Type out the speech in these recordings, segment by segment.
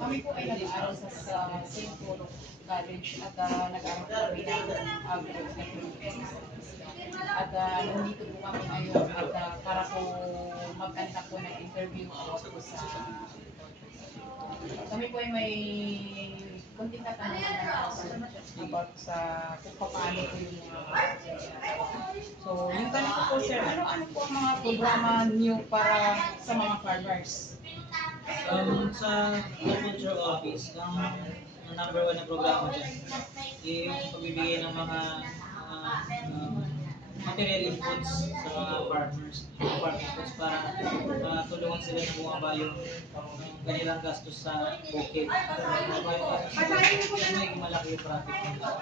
Kami po ay nag-aaral sa St. Paul College at nag-aaral po kami ng agriculture. At nandito po kami ngayon at para po magkanta po ng interview po sa kami po ay may kunting katanungan na about sa kung paano po yung so, yung tanong ko po sir, ano po ang mga programa niyo para sa mga farmers? Sa agriculture office, ang number one na programa dyan, yung pagbibigay ng mga material inputs sa mga farmers, farm inputs para tulungan sila na bumaba yung kanilang gastos sa bukid. Bumaba yung gastos sa may malaki yung profit nila.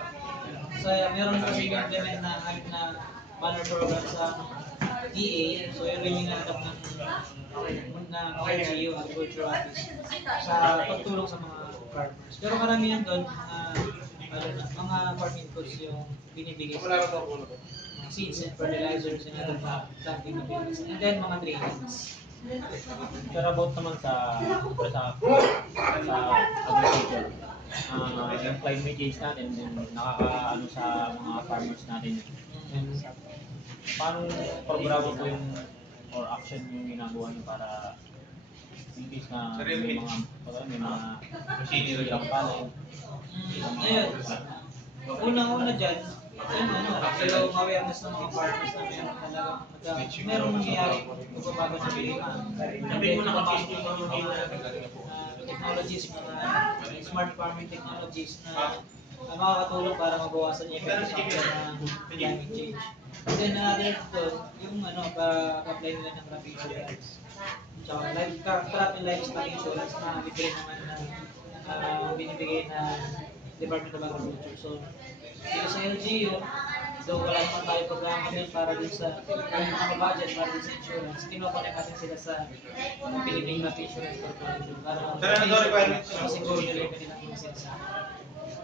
So, meron kasi implement na kahit na banner program sa DA, so yun rin yung nahanap ng LGU, Agriculture Office, sa pagtulong sa mga farmers. Pero karamihan doon, mga farm inputs yung binibigay sa seeds and fertilizers and other planting materials, and then mga drainage. Pero about naman sa agriculture, yung climate change natin, nakakaano sa mga farmers natin. And paano programa po yung or action yung ginagawa niyo para in case na may mga palay? Ayun. Unang-una dyan, yung awareness ng mga farmers na meron nangyayari magbabago sa bilihan. Sabi mo na technologies, mga smart farming technologies na makakatulong para mabawasan yung effect ng climate change. And then another yung pa-apply nila ng crop insurance. Crop and livestock insurance na libre naman na binibigay na Department of Agriculture. So, dito sa LGU, though wala naman tayo programa din para dun sa mga budget para dun sa insurance, kinukonek natin sila sa Philippine Crop Insurance Corporation para masiguro nila yung kanilang mga sa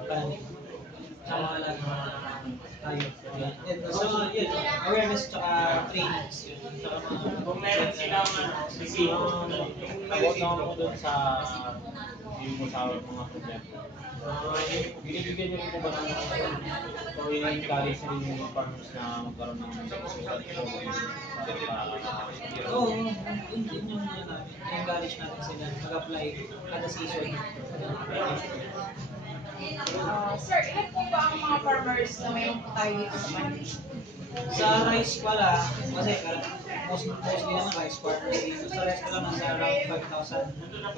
kanin. Sama lang tayo. So, yun, awareness tsaka trainings yun. Kung meron silang About naman po doon sa yung sa mga problema. Binibigyan niyo rin po ba ng o i-encourage rin yung mga farmers na magkaroon ng Oo, yun yung namin. I-encourage natin sila mag-apply kada season. Sir, ilan po ba ang mga farmers na mayroon po tayo dito sa Manila? Sa rice pala, kasi mostly naman rice farmers dito. Sa rice pala nasa around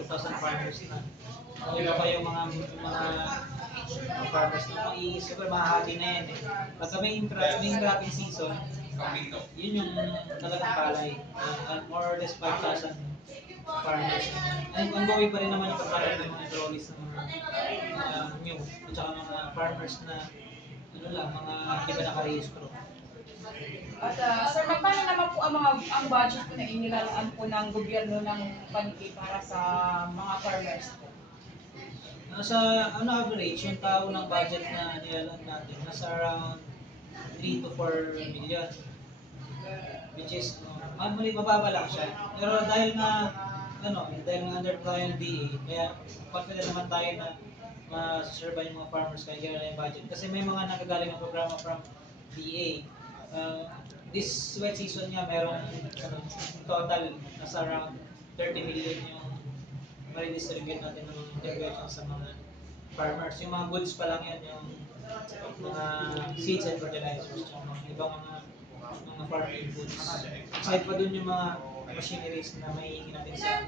5,000 farmers na. Iba pa yung mga farmers na super mahahati na yan eh. Pagka may cropping season, yun yung talagang palay. More or less 5,000 farmers. And ongoing pa rin naman yung pagkaroon ng mga trolleys ng mga new at saka mga farmers na mga hindi pa naka-rehistro. At sir, magkano naman po ang budget po na inilalaan po ng gobyerno ng paniki para sa mga farmers po? Sa average, yung tao ng budget na nilalaan natin, nasa around 3 to 4 million. Which is, mababa lang siya. Pero dahil nga under trial DA, kaya confident naman tayo na ma-survive yung mga farmers kaya gano'n na yung budget. Kasi may mga nagagaling ng programa from DA. This wet season nga, merong total nasa around 30 million yung ma-redistribute natin ng intervention sa mga farmers. Yung mga goods pa lang yan, yung mga seeds and fertilizers, yung mga ibang mga farming goods. Aside pa dun yung mga machineries na maihingi natin sa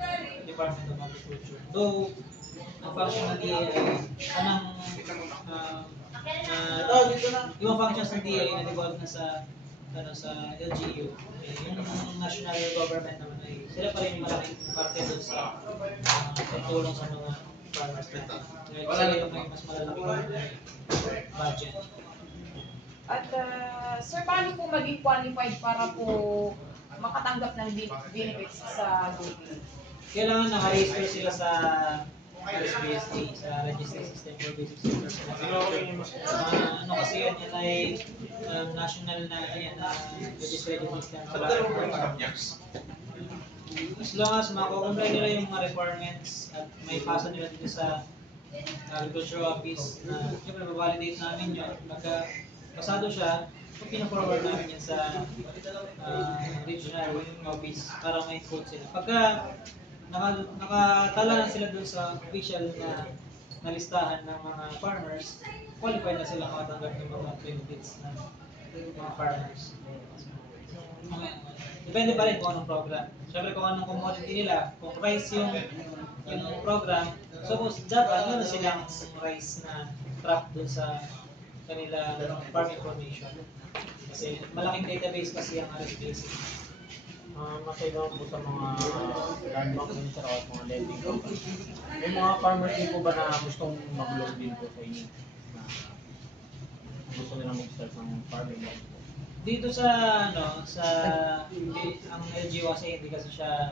Department of Agriculture. Though, ang function ng DA ay yung functions ng DA na devolve na sa LGU, yung national government naman ay sila pa rin yung malaking parte doon sa pagtulong sa mga farmers natin. Sila yung may mas malalaki budget. At sir, paano po maging qualified para po makatanggap ng benefits sa GoPay? Kailangan naka-register sila sa RSBSD, sa Registry System for Basic Sector. Kasi yan ay national na registered system sa lahat. As long as mako-comply nila yung mga requirements at may pasa nila dito sa agricultural office na siyempre validate namin yun. Pagka pasado siya, pina-forward namin yan sa regional office para may code sila. Pagka nakatala na sila dun sa official na listahan ng mga farmers, qualified na sila makatanggap ng mga benefits ng mga farmers. Depende pa rin kung anong program. Siyempre kung anong commodity nila, kung rice yung program, so dapat meron silang rice na track dun sa kanila farm information. Kasi malaking database kasi ang RSBC. Masailaw po sa mga land bank minister at mga lending company. May mga farmers din po ba na gustong mag-loan din po sa inyo? Na gusto nila mag-start ng farming? Dito sa ang LGU kasi hindi kasi siya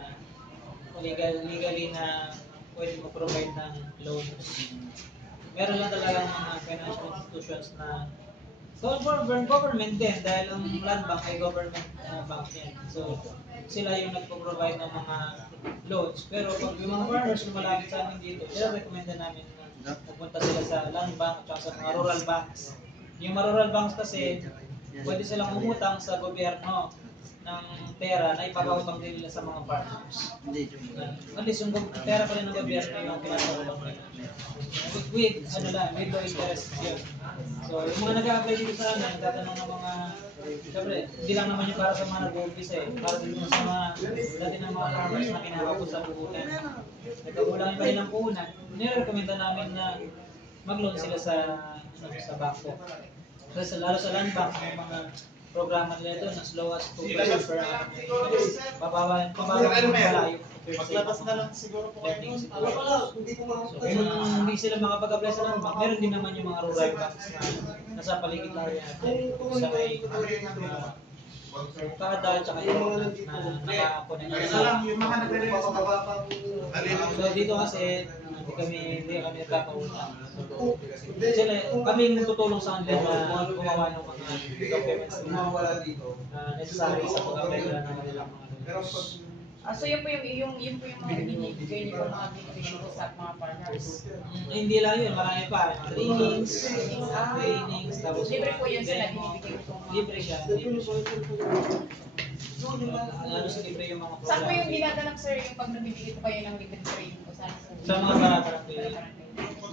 legally na pwede mo-provide ng loans. Meron lang talagang mga financial institutions na government din dahil ang land bank ay government bank yan. So sila yung nagpo-provide ng mga loans. Pero pag yung mga farmers lumalapit sa amin dito, recommenda namin na pupunta sila sa land bank at sa mga rural banks. Yung mga rural banks kasi pwede silang umutang sa gobyerno ng pera na ipapautang din nila sa mga farmers. At least yung pera pa rin ng gobyerno yung pinapakutang nila. With low interest yun. So yung mga nag-a-apply dito sa amin, tatanong ng mga, siyempre, hindi lang naman yung para sa mga nag-uumpisa para din sa mga dati ng mga farmers na kinakapos sa puhunan. Nagkakulang yung kanilang puhunan, nire-recommenda namin na mag-loan sila sa bangko. Kasi lalo sa land bank, yung mga programa nila doon as low as 2% per annum. Pabawa malayo. Maglabas na lang siguro po kayo nun. Hindi ko So kung hindi sila makapag-apply sa land bank, meron din naman yung mga rural banks na nasa paligid lang yan. Sa may kada at saka yung na nakakonect. Isa lang, yung mga nagre-release na babang So dito kasi hindi kami nagkakauna. Sila, kami yung tutulong sa kanila na gumawa ng mga documents na necessary sa pag-apply nila ng kanilang mga loans. So yun po yung mga binibigay niyo po mga beneficial po sa mga partners. Hindi lang yun, marami pa. Trainings, tapos Libre po yun sila binibigay po mga. libre siya. Ano sa libre yung mga program. Saan po yung dinadanak sir yung pag nabibigay po kayo ng libre training po? Saan po? Sa mga barangay.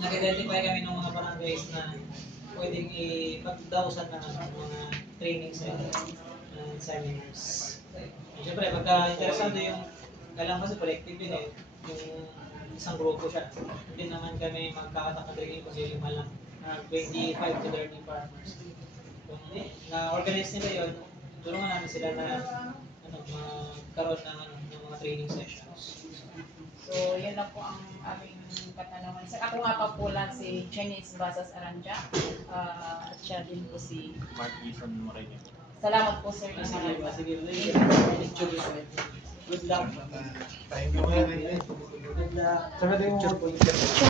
Nag-identify kami ng mga barangays na pwedeng i-pagdausan ng mga trainings and seminars. Siyempre, pagka interesado yung, kailangan kasi collective yun yung isang grupo siya. Hindi naman kami magkakatakadrigin kasi lima lang, 25 to 30 farmers. Kung na-organize nila yun, tulungan namin sila na magkaroon ng mga training sessions. So yun lang po ang aming katanungan. Sir, ako nga pa po lang si Chinese Basas Aranja at siya din po si Mark Eason Moreno. Salamat po sir. Sige, good luck. Thank you. Good luck.